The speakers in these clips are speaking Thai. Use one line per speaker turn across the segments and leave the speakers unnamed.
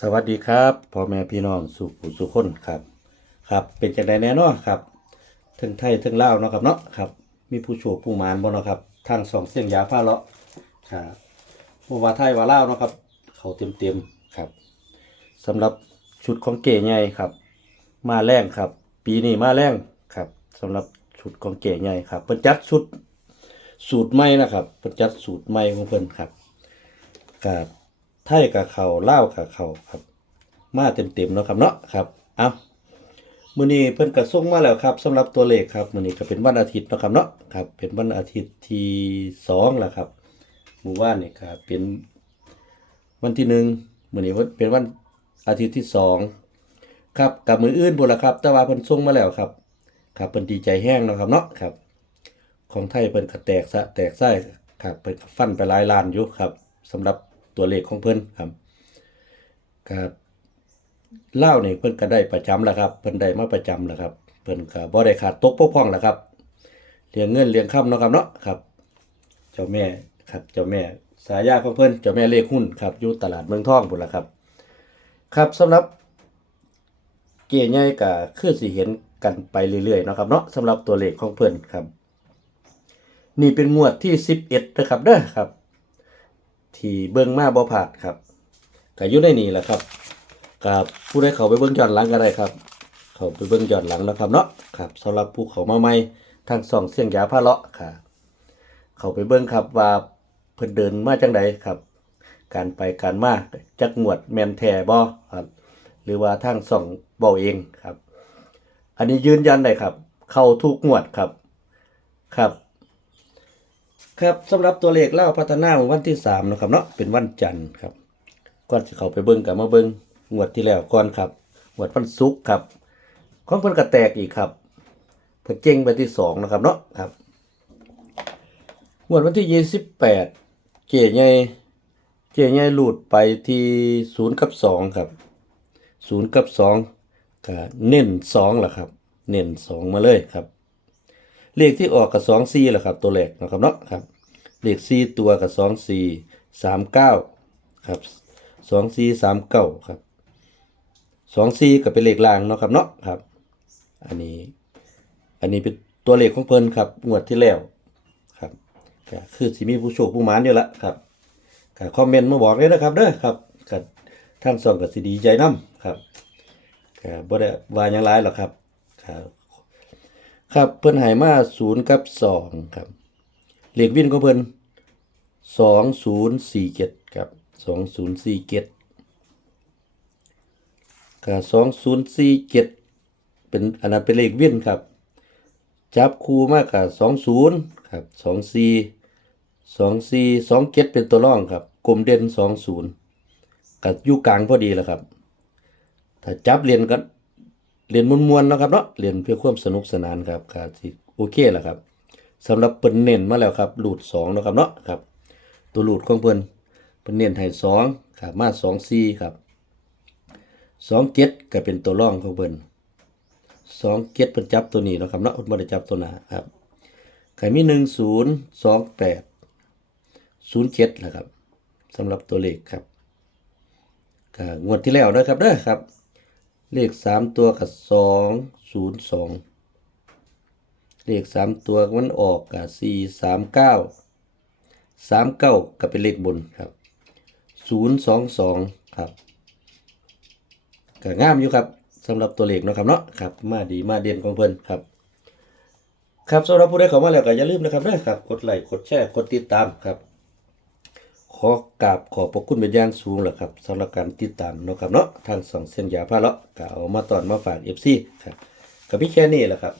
สวัสดีครับพ่อแม่พี่น้องสุขุสุขคนครับ ครับ เป็นจังไดแน่นอนครับทั้งไทยทั้งลาวเนาะครับเนาะครับ มีผู้โชคผู้หมานบ่เนาะครับทางสองเสียงยาผ้าเลาะครับบ่ว่าไทยว่าลาวเนาะครับ เขาเต็มๆครับสำหรับชุดของเก๋ใหญ่ครับ มาแรงครับ ปีนี้มาแรงครับสำหรับชุดของเก๋ใหญ่ครับเพิ่นจัดชุดสูตรใหม่นะครับเพิ่นจัดสูตรใหม่ของเพิ่นครับกับ ไทยกับเขาลาวกับเขาครับ มาเต็มๆเนาะครับเนาะครับเอามื้อนี้เพิ่นก็ส่งมาแล้วครับสำหรับตัวเลขครับมื้อนี้ก็เป็นวันอาทิตย์เนาะครับเนาะครับ เป็นวันอาทิตย์ที่สองแล้วครับหมู่บ้านนี่ครับเป็นวันที่หนึ่งมื้อนี้เป็นวันอาทิตย์ที่สองครับกับมืออื่นพุ่นละครับ แต่ว่าเพิ่นส่งมาแล้วครับ ครับเพิ่นดีใจแห้งเนาะครับเนาะครับ ของไทยเพิ่นก็แตกสะแตกไส้ครับเพิ่นฟันไปหลายล้านอยู่ครับสำหรับ ตัวเลขของเพิ่นครับครับเล่าวนี่เพิ่นก็ได้ประจำแล้วครับ เพิ่นได้มาประจำแล้วครับ เพิ่นก็บ่ได้ขาดตกปกพ่องแล้วครับเลี้ยงเงินเลี้ยงค่ำเนาะครับเนาะครับ เจ้าแม่ครับ เจ้าแม่สายาของเพิ่นเจ้าแม่เลขหุ้นครับอยู่ตลาดเมืองทองพุ่นละครับ ครับสำหรับเกียร์ใหญ่ก็คือสิเห็นกันไปเรื่อยๆเนาะครับเนาะสำหรับตัวเลขของเพิ่นครับ นี่เป็นงวดที่ 11นะครับเด้อครับ ที่เบิ่งมาบ่ผาดครับก็อยู่ในนี้แหละครับกับผู้ใดเขาไปเบิ่งย้อนหลังก็ได้ครับ เขาไปเบิ่งย้อนหลังนะครับเนาะครับสำหรับผู้เขามาใหม่ทางส่องเสียงยาพาเลาะค่ะ เขาไปเบิ่งครับว่าเพิ่นเดินมาจังใดครับ การไปการมาจักงวดแมนแท้บ่ครับ หรือว่าทางส่องเบาเองครับ อันนี้ยืนยันได้ครับ เข้าทุกงวดครับครับ ครับสำหรับตัวเลขเล่าพัฒนาวันที่สามนะครับเนาะเป็นวันจันทร์ครับก่อนจะเข้าไปเบิ่งกับมาเบิ่งงวดที่แล้วก่อนครับงวดวันศุกร์ครับ ของเพิ่นก็แตกอีกครับเพิ่นเก่งไปที่สองนะครับเนาะครับงวดวันที่ยี่สิบแปดเก๋ใหญ่เก๋ใหญ่หลุดไปที่ศูนย์กับสองครับศูนย์กับสองก็เน้นสองแหละครับ เน้นสองมาเลยครับ เลขที่ออกกับสองสี่แหละครับ ตัวแรกนะครับเนาะครับ เลขสี่ตัวกับสองสี่สามเก้าครับสองสี่สามเก้าครับสองสี่ก็เป็นเลขล่างเนาะครับเนาะครับ อันนี้ อันนี้เป็นตัวเลขของเพิ่นครับงวดที่แล้วครับก็คือสิมีผู้โชคผู้หมานอยู่ละครับก็คอมเมนต์มาบอกเลยนะครับเด้อครับก็ท่านสองก็สิดีใจนํครับก็บ่ได้ว่าหยังหลายหรอกครับครับ ครับเพิ่นให้มาศูนย์กับสองครับเหลขวินของเพิ่นสองศูนย์สี่เจ็ดครับสองศูนย์สี่เจ็ดกับสองศูนย์สี่เจ็ดเป็นอันนั้นเป็นเลขวิ่นครับ จับคู่มากกับสองศูนย์ครับสองสี่สองสี่สองเจ็ดเป็นตัวร่องครับกลมเด่นสองศูนย์กับยู่กลางพอดีแหละครับ ถ้าจับเรียนกัน เรียนมวนๆนะครับเนาะเรียนเพื่อความสนุกสนานครับก็สิโอเคแหละครับสำหรับเพิ่นเน้นมาแล้วครับหลูด2นะครับเนาะครับ ตัวหลูดของเพิ่นเพิ่นเน้นให้2ครับมา2 4ครับ2 7ก็เป็นตัวร่องของเพิ่น2 7เพิ่นจับตัวนี้นะครับเนาะเพิ่นบ่ได้จับตัวหน้าครับใครมี 1 0 2 8 0 7ล่ะครับสำหรับตัวเลขครับงวดที่แล้วนะครับเด้อครับ เลขสามตัวกับสองศูนย์สองเลขสามตัวมันออกกับสี่สามเก้าสามเก้าก็เป็นเลขบนครับศูนย์สองสองครับก็งามอยู่ครับสำหรับตัวเลขนะครับเนาะครับ มาดีมาเด่นของเพิ่นครับ ครับสำหรับผู้ใดเข้ามาแล้วก็อย่าลืมนะครับเด้อครับ กดไลค์กดแชร์กดติดตามครับ ขอกราบขอบพระคุณเป็นอย่างสูงแหละครับสำหรับการติดตามเนาะครับเนาะทางสองเส้นยาพาเลาะก็เอามาตอนมาฝาก FC ครับก็มีแค่นี้แหละครับ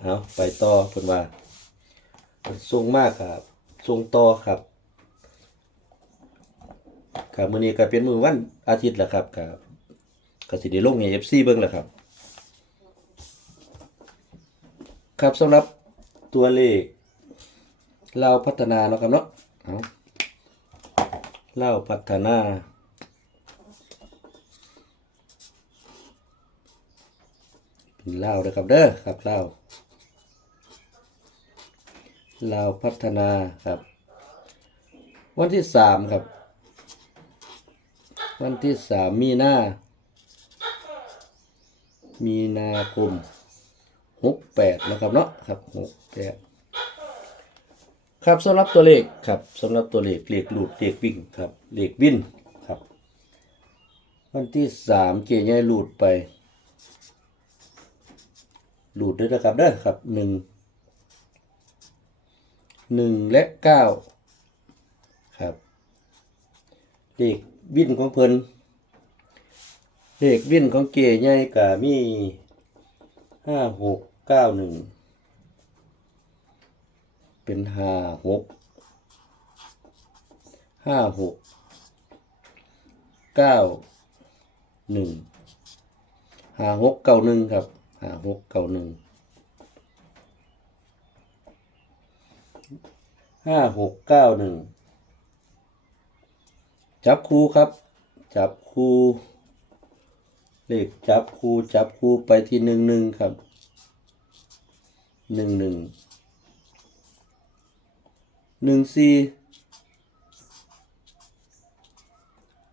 เอาไปต่อเพิ่นว่าส่งมากครับส่งต่อครับครับมื้อนี้ก็เป็นมื้อวันอาทิตย์แหละครับก็ก็สิได้ลงให้ FC เบิ่งแหละครับ ครับสำหรับตัวเลขเราพัฒนาเนาะครับเนาะเอา เล่าพัฒนา เป็นเล่าเด้อครับเด้อครับเล่าเล่าพัฒนาครับ วันที่สามครับ วันที่สามมีนามีนาคมหกแปดนะครับเนาะครับหกแปด ครับสำหรับตัวเลขครับสำหรับตัวเลขเลขหลุดเลขวิ่งครับเลขวินครับ วันที่สามเจใหญ่หลุดไปหลุดด้วยนะครับเด้อครับหนึ่งหนึ่งและเก้าครับเลขวินของเพิ่นเลขวินของเก๋ใหญ่ก็มีห้าหกเก้าหนึ่ง เป็นห้าหกห้าหกเก้าหนึ่งห้าหกเก้าหนึ่งครับห้าหกเก้าหนึ่งห้าหกเก้าหนึ่งจับคู่ครับ จับคู่เลขจับคู่จับคู่ไปที่หนึ่งหนึ่งครับหนึ่งหนึ่ง หนึ่งสี่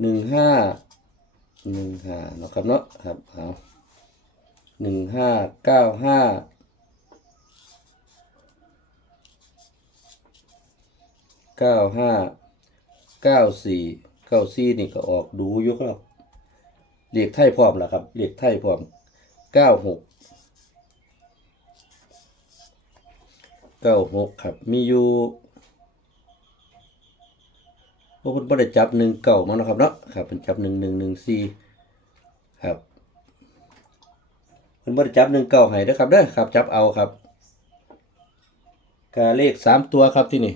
หนึ่งห้าหนึ่งห้าเนาะครับเนาะครับเอาหนึ่งห้าเก้าห้าเก้าห้าเก้าสี่เก้าสี่นี่ก็ออกดูอยู่ครับเรียกไทยพร้อมแล้วครับเรียกไทยพร้อมเก้าหกเก้าหกครับมีอยู่ โอ้เพิ่นบ่ได้จับหนึ่งเก้ามาเนาะครับเนาะครับเพิ่นจับหนึ่งหนึ่งหนึ่งสี่ครับเพิ่นบ่ได้จับหนึ่งเก้าให้เด้อครับเด้อครับ จับเอาครับกาเลขสามตัวครับที่นี่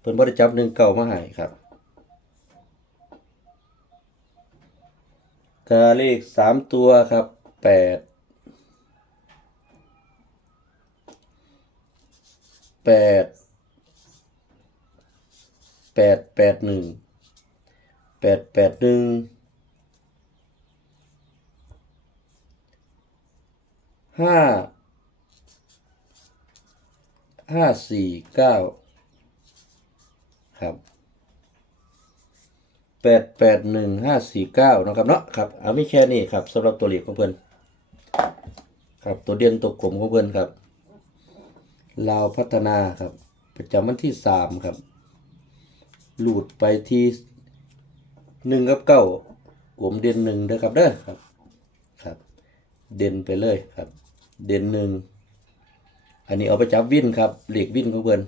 เพิ่นบ่ได้จับหนึ่งเก้ามาให้ครับกาเลขสามตัวครับแปดแปด แปดแปดหนึ่งแปดแปดหนึ่งห้าห้าสี่เก้าครับแปดแปดหนึ่งห้าสี่เก้านะครับเนาะครับเอาไม่แค่นี้ครับสำหรับตัวเลขของเพื่อนครับตัวเดียนตัวกลมของเพื่อนครับลาวพัฒนาครับ ประจำวันที่สามครับ หลุดไปที่หนึ่งกับเก้ากลมเด่นหนึ่งเด้อครับเด้อครับครับ เด่นไปเลยครับ เด่นหนึ่งอันนี้เอาไปจับวินครับเหล็กวินของเพื่อน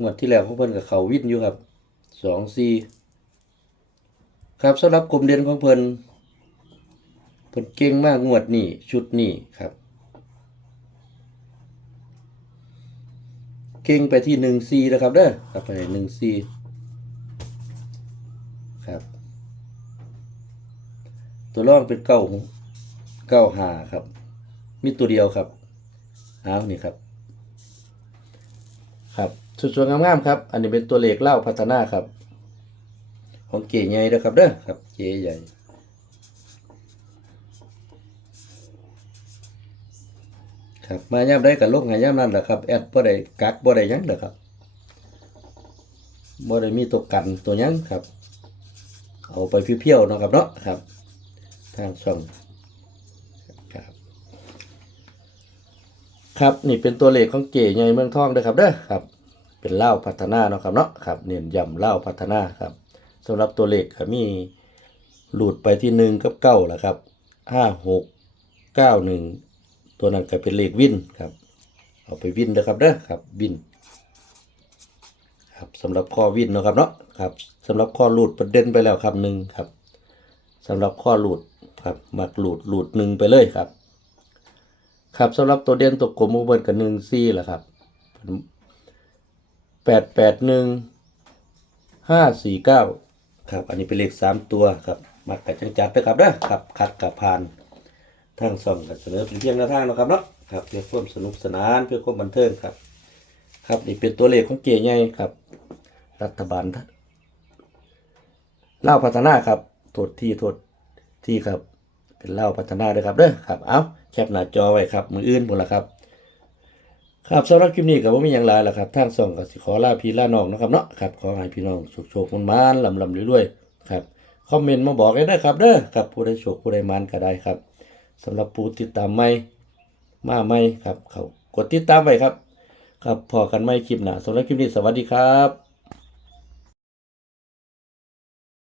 งวดที่แล้วของเพื่อนกับเขาวินอยู่ครับสองสี่ครับสำหรับกลุ่มเด่นของเพิ่นเพิ่นเก่งมากงวดนี้ชุดนี้ครับ ก่งไปที่หนึ่งซีนะครับเด้อครับไปหนึ่งซีครับ ตัวร่องเป็นเก้าเก้าหาครับ มีตัวเดียวครับเอานี่ครับ ครับสวยๆงามๆครับ อันนี้เป็นตัวเลขเล่าพัฒนาครับ ของเก๋ใหญ่เด้อครับเด้อครับเก๋ใหญ่ ครับมาย่ำได้กับลูกหาย่ำนั่นแหละครับแอดบ่ได้กักบ่ได้ยังเด้อครับบ่ได้มีตัวกันตัวยังครับ เอาไปเพี้ยวๆเนาะครับเนาะครับ ทางช่องครับครับนี่เป็นตัวเลขของเก๋ใหญ่เมืองทองเด้อครับเด้อครับเป็นเล่าพัฒนาเนาะครับเนาะครับเน้นย้ำเล่าพัฒนาครับสำหรับตัวเลขก็มีหลุดไปที่หนึ่งกับเก้าแหละครับห้าหกเก้าหนึ่ง ตัวนั้นก็เป็นเลขวินครับ เอาไปวินนะครับเด้อครับวินครับสำหรับข้อวินนะครับเนาะครับสำหรับข้อหลุดประเด็นไปแล้วครับหนึ่งครับสำหรับข้อหลุดครับมักหลุดหลุดหนึ่งไปเลยครับ ครับสำหรับตัวเด่นตัวกลมโมเบิลกับหนึ่งซี่แหละครับแปดแปดหนึ่งห้าสี่เก้าครับ อันนี้เป็นเลขสามตัวครับมักกับจังจัดนะครับนะครับคัดกับผ่าน ทางส่องกับเสนอเป็นเพียงแนวทางนะครับเนาะครับเพื่อความสนุกสนานเพื่อความบันเทิงครับ ครับนี่เป็นตัวเลขของเก๋ใหญ่ครับ รัฐบาลเล่าพัฒนาครับโทษที่โทษที่ครับ เป็นเล่าพัฒนาด้วยครับเด้อครับเอาแคปหน้าจอไว้ครับ มืออื่นหมดละครับครับสำหรับคลิปนี้ก็บ่มีหยังหลายแล้วครับทางส่องก็สิขอลาพี่ลาน้องนะครับเนาะครับขอให้พี่น้องโชคๆมันๆลำๆรวยๆครับคอมเมนต์มาบอกได้เด้ครับเด้อครับผู้ใดโชคผู้ใดมานก็ได้ครับ สำหรับผู้ติดตามใหม่มาใหม่ครับ เขากดติดตามไว้ครับ ครับพอกันไม่คลิปหนาสำหรับคลิปนี้สวัสดีครับ